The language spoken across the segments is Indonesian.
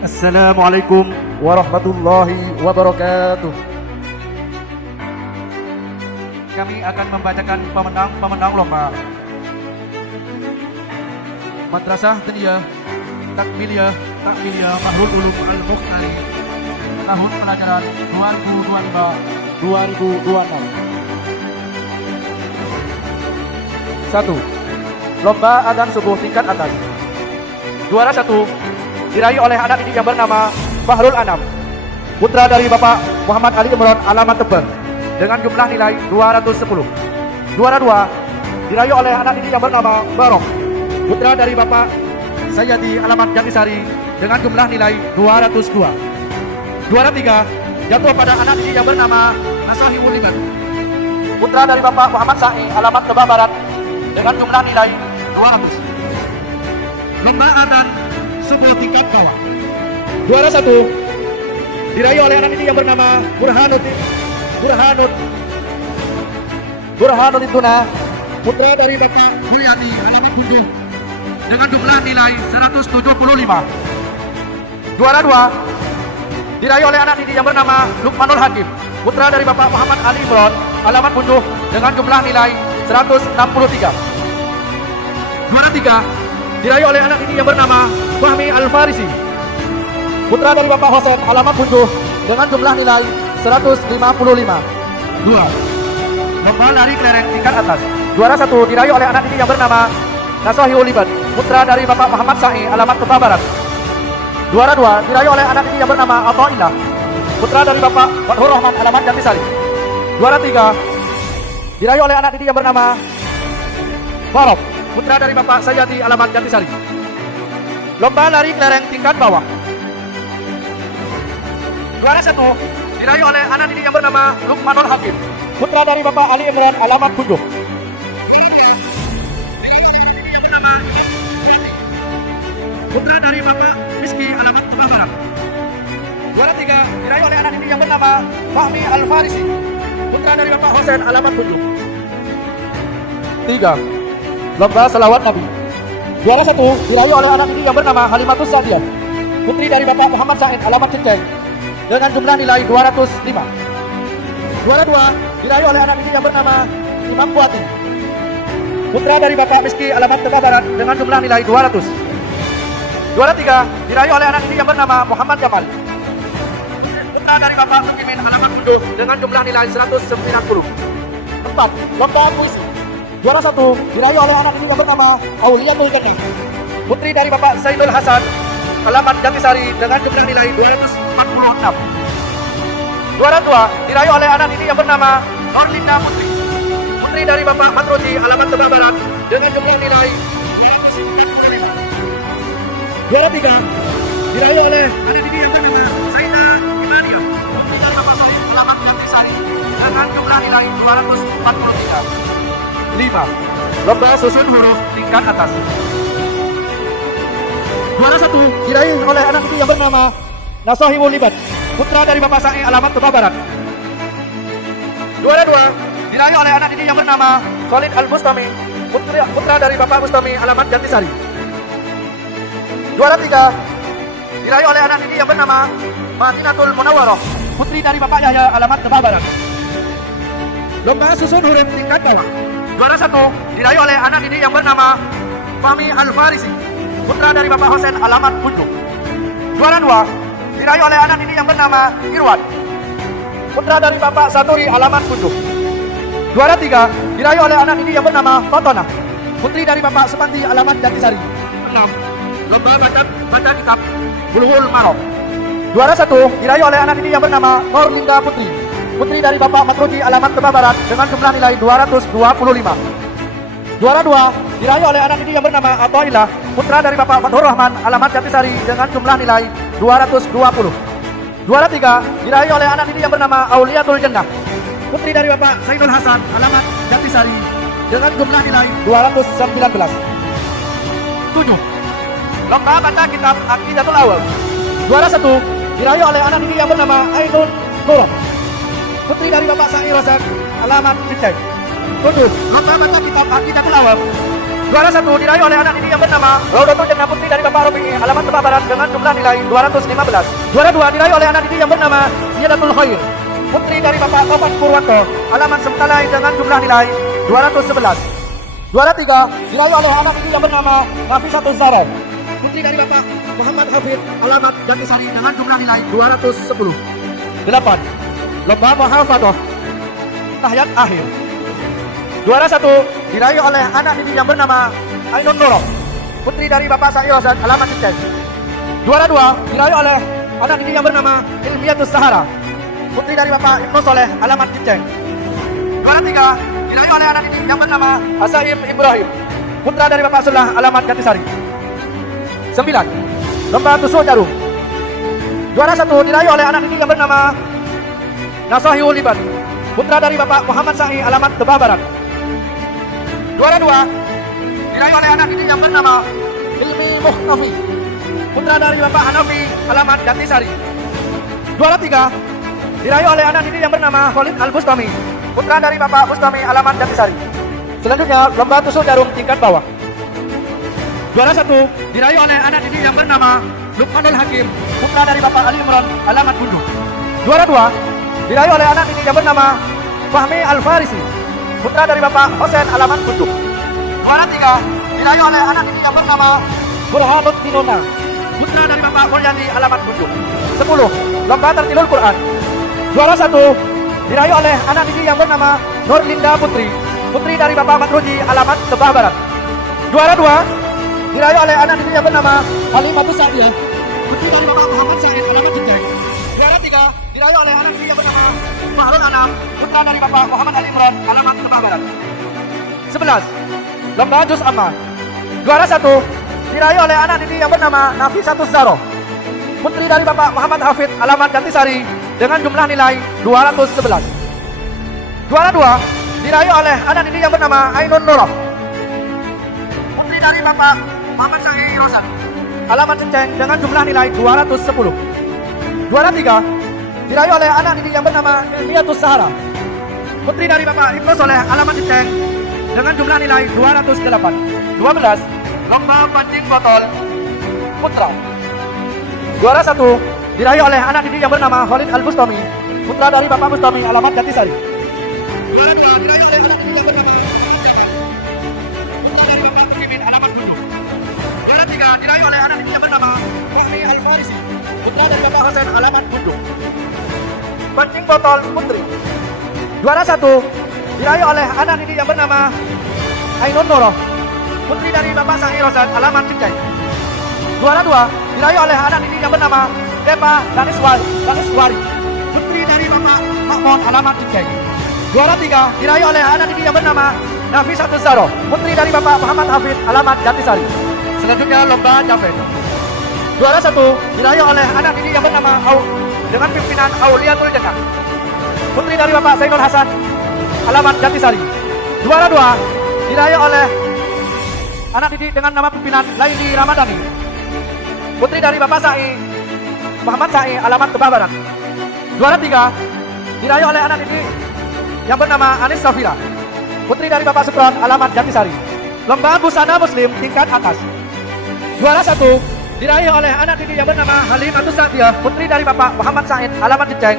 Assalamualaikum warahmatullahi wabarakatuh. Kami akan membacakan pemenang lomba. Madrasah Diniyah Takmiliyah Mahrul Ulum Al-Mukhtari, tahun pelajaran 2025-2026. 1. Lomba adzan subuh tingkat atas. Juara 1 diraih oleh anak didik yang bernama Fahrul Anam, putra dari Bapak Muhammad Ali Imron, alamat Tebet, dengan jumlah nilai 210. Juara 2 diraih oleh anak didik yang bernama Barok, putra dari Bapak Sayyadi, alamat Jatisari, dengan jumlah nilai 202. Juara 3 jatuh pada anak didik yang bernama Nasahibul Liban, putra dari Bapak Muhammad Sa'i, alamat Lebak Barat, dengan jumlah nilai 200. Lomba adzan subuh tingkat bawah. Juara 1 diraih oleh anak didik yang bernama Burhanuddin Tuna, putra dari Bapak Mulyadi, alamat Bunduh, dengan jumlah nilai 175. Juara 2 diraih oleh anak didik yang bernama Lukmanul Hakim, putra dari Bapak Muhammad Ali Imron, alamat Bunduh, dengan jumlah nilai 163. Juara 3 diraih oleh anak didik yang bernama Fahmi Al-Farisi, putra dari Bapak Hosen, alamat Bunduh, dengan jumlah nilai 155. 2. Lomba lari kelereng tingkat atas. Juara 1 diraih oleh anak didik yang bernama Nasahibul Liban, putra dari Bapak Muhammad Sa'i, alamat Lebak Barat. Juara 2 diraih oleh anak didik yang bernama Athaillah, putra dari Bapak Fathur Rahman, alamat Jatisari. Juara 3 diraih oleh anak didik yang bernama Barok, putra dari Bapak Sayyadi, alamat Jatisari. Lomba lari kelereng tingkat bawah. Juara 1 diraih oleh anak didik yang bernama Lukmanul Hakim, putra dari Bapak Ali Imran, alamat Bunduh. Putra dari Bapak Miski, alamat Lebak Barat. Juara 3 diraih oleh anak didik yang bernama Fahmi Al-Farisi, putra dari Bapak Hosen, alamat Bunduh. 3. Lomba selawat Nabi. Juara 1 diraih oleh anak didik yang bernama Halimatus Sa'diyah, putri dari Bapak Muhammad Sa'id, alamat Cengkeng, dengan jumlah nilai 205. Juara 2 diraih oleh anak didik yang bernama Imam Buati, putra dari Bapak Miski, alamat Lebak Barat, dengan jumlah nilai 200. Juara 3 diraih oleh anak didik yang bernama Muhammad Jamal, putra dari Bapak Mukimin, alamat Bunduh, dengan jumlah nilai 190. 4. Lomba puisi. Juara 1 diraih oleh anak didik yang bernama Auliatul Jannah, putri dari Bapak Saidul Hasan, alamat Jatisari, dengan jumlah nilai 246. Juara 2 diraih oleh anak didik yang bernama Norlinda Putri, putri dari Bapak Matroji, alamat Lebak Barat, dengan jumlah nilai 245. Juara 3 diraih oleh anak didik yang bernama Saina Imania, putri dari Bapak Solim, alamat Jatisari, dengan jumlah nilai 243. 5. Lomba susun huruf tingkat atas. Juara 1 diraih oleh anak didik yang bernama Nasahibul Liban, putra dari Bapak Sa'i, alamat Lebak Barat. Juara 2 diraih oleh anak didik yang bernama Khalid Al-Bustami, putra dari Bapak Bustami, alamat Jatisari. Juara 3 diraih oleh anak didik yang bernama Madinatul Munawwarah, putri dari Bapak Yahya, alamat Lebak Barat. Lomba susun huruf tingkat bawah. Juara 1 diraih oleh anak didik yang bernama Fahmi Al-Farisi, putra dari Bapak Hosen, alamat Bunduh. Juara 2 diraih oleh anak didik yang bernama Irwan, putra dari Bapak Saturi, alamat Bunduh. Juara 3 diraih oleh anak didik yang bernama Fatona, putri dari Bapak Supanti, alamat Jatisari. 6. Lomba baca kitab Bulughul Maram. Juara 1 diraih oleh anak didik yang bernama Norlinda Putri, putri dari Bapak Matroji, alamat Lebak Barat, dengan jumlah nilai 225. Juara 2 diraih oleh anak didik yang bernama Athaillah, putra dari Bapak Fathur Rahman, alamat Jatisari, dengan jumlah nilai 220. Juara 3 diraih oleh anak didik yang bernama Auliatul Jannah, putri dari Bapak Saidul Hasan, alamat Jatisari, dengan jumlah nilai 219. 7. Lomba baca kitab Aqidatul Awal. Juara 1 diraih oleh anak didik yang bernama Ainun Nurah, putri dari Bapak Sa'i Rosan, alamat Cengkeng. 7. Lomba baca kitab Aqidatul Awal. Juara 1 diraih oleh anak didik yang bernama Raudatul Jannah, putri dari Bapak Rofi'i, alamat Lebak Tebah Barat dengan jumlah nilai 215. Juara 2 diraih oleh anak didik yang bernama Ziyadatul Khair, putri dari Bapak Taufan Purwanto, alamat Semtalai dengan jumlah nilai 211. Juara 3 diraih oleh anak didik yang bernama Nafisatul Zahra, putri dari Bapak Muhammad Hafid, alamat Jatisari dengan jumlah nilai 210. 8. Lomba Muhafadah Tahiyat Akhir. Juara 1 diraih oleh anak didik yang bernama Ainun Nurah, putri dari Bapak Sa'ir Hasan, alamat Ciceng. Juara 2 diraih oleh anak didik yang bernama Ilmiyatus Sahara, putri dari Bapak Ibnu Soleh, alamat Ciceng. Juara 3 diraih oleh anak didik yang bernama Hasaim Ibrahim, putra dari Bapak Sulah, alamat Jatisari. 9. Lomba Tusuk Jarum. Juara 1 diraih oleh anak didik yang bernama Nasahiul Liban, putra dari Bapak Muhammad Sa'i, alamat Tebah Barat. Juara 2 diraih oleh anak didik yang bernama Ilmi Muhtafi, putra dari Bapak Hanafi, alamat Jatisari. Juara 3 diraih oleh anak didik yang bernama Khalid Al-Bustami, putra dari Bapak Bustami, alamat Jatisari. Selanjutnya lomba tusuk jarum tingkat bawah. Juara 1 diraih oleh anak didik yang bernama Lukmanul Hakim, putra dari Bapak Ali Imran, alamat Bundu. Juara 2 diraih oleh anak didik yang bernama Fahmi Al-Farisi, putra dari Bapak Hosen, alamat Bundu. Juara 3 diraih oleh anak didik yang bernama Burhanut Dinona, putra dari Bapak Mulyadi, alamat Bundu. 10. Lomba Tartilul Quran. Juara 1 diraih oleh anak didik yang bernama Nur Linda Putri, putri dari Bapak Matruji, alamat Tebah Barat. Juara 2 diraih oleh anak didik yang bernama Halimatus Sa'diyah, putri dari Bapak Muhammad Said, alamat Ciceng. Juara 3 diraih oleh anak didik yang bernama Fahrul Anam, putra dari Bapak Muhammad Ali Imran, alamat Tebah Barat. 11. Lomba Juz Amma. Juara 1 diraih oleh anak didik yang bernama Nafisatul Zahra, putri dari Bapak Muhammad Hafid, alamat Jatisari dengan jumlah nilai 211. Juara 2 diraih oleh anak didik yang bernama Ainun Nurah, putri dari Bapak Muhammad Sa'i Rosan, alamat Ciceng dengan jumlah nilai 210. Juara 3 diraih oleh anak didik yang bernama Ilmiyatus Sahara, putri dari Bapak Ibnu Soleh, alamat Ciceng dengan jumlah nilai 208. 12. Lomba pancing botol putra. Juara 1 diraih oleh anak didik yang bernama Khalid Al-Bustami, putra dari Bapak Bustami, alamat Jatisari. Juara 2 diraih oleh anak didik yang bernama putra dari Bapak Mukimin, alamat Bundu. Juara 3 diraih oleh anak didik yang bernama Fahmi Al-Farisi, putra dari Bapak Hasan, alamat Bundu. Pancing botol putri. Juara 1 diraih oleh anak didik yang bernama Ainun Nurah, putri dari Bapak Sa'ir Hasan, alamat Ciceng. Juara 2 diraih oleh anak didik yang bernama Depa Daniswari, putri dari Bapak Makmun, alamat Ciceng. Juara 3 diraih oleh anak didik yang bernama Nafisatul Zahra, putri dari Bapak Muhammad Hafid, alamat Jatisari. Selanjutnya lomba Javed. Juara 1 diraih oleh anak didik yang bernama dengan pimpinan Auliatul Jannah, putri dari Bapak Zainul Hasan, alamat Jatisari. Juara 2 diraih oleh anak didik dengan nama pimpinan Laili Ramadhani, putri dari Bapak Sa'i Muhammad Sa'i, alamat Tebah Barat. Juara 3 diraih oleh anak didik yang bernama Anis Safira, putri dari Bapak Sukron, alamat Jatisari. Lomba Busana Muslim tingkat atas. Juara 1 diraih oleh anak didik yang bernama Halimatus Sa'diyah, putri dari Bapak Muhammad Said, alamat Ciceng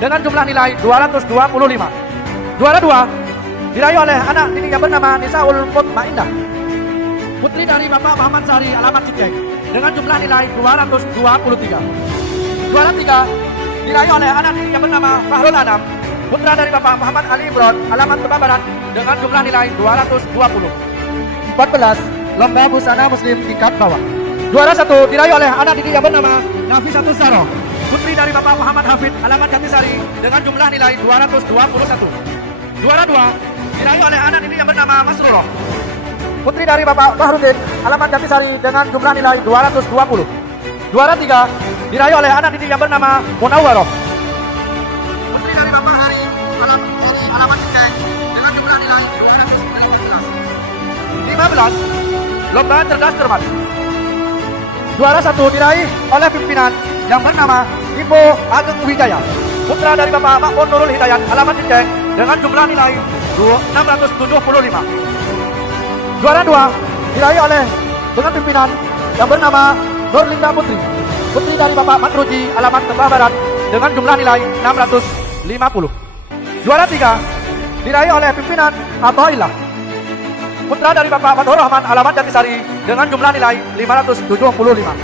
dengan jumlah nilai 225. Juara 2 diraih oleh anak didik yang bernama Nisaul Mutmainnah, putri dari Bapak Muhammad Sari, alamat Ciceng dengan jumlah nilai 223. Juara 3 diraih oleh anak didik yang bernama Fahrul Anam, putra dari Bapak Muhammad Ali Imran, alamat Tebah Barat dengan jumlah nilai 220. 14. Lomba Busana Muslim tingkat bawah. Juara 1 diraih oleh anak didik yang bernama Nafisatul Zahra, putri dari Bapak Muhammad Hafid, alamat Jatisari dengan jumlah nilai 221. Juara 2 diraih oleh anak didik yang bernama Masrurah, putri dari Bapak Bahrudin, alamat Jatisari dengan jumlah nilai 220. Juara 3 diraih oleh anak didik yang bernama Munawwaroh, putri dari Bapak Hari, alamat Ciceng dengan jumlah nilai 219. 15. Lomba Cerdas Cermat. Juara 1 diraih oleh pimpinan yang bernama Ibu Ageng Wijaya, putra dari Bapak Makmun Nurul Hidayat, alamat Ciceng dengan jumlah nilai 675. Juara 2 diraih oleh dengan pimpinan yang bernama Nurlinda Putri, putri dari Bapak Matruji, alamat Tebah Barat, dengan jumlah nilai 650. Juara 3 diraih oleh pimpinan Atoillah, putra dari Bapak Fathur Rahman, alamat Jatisari, dengan jumlah nilai 575.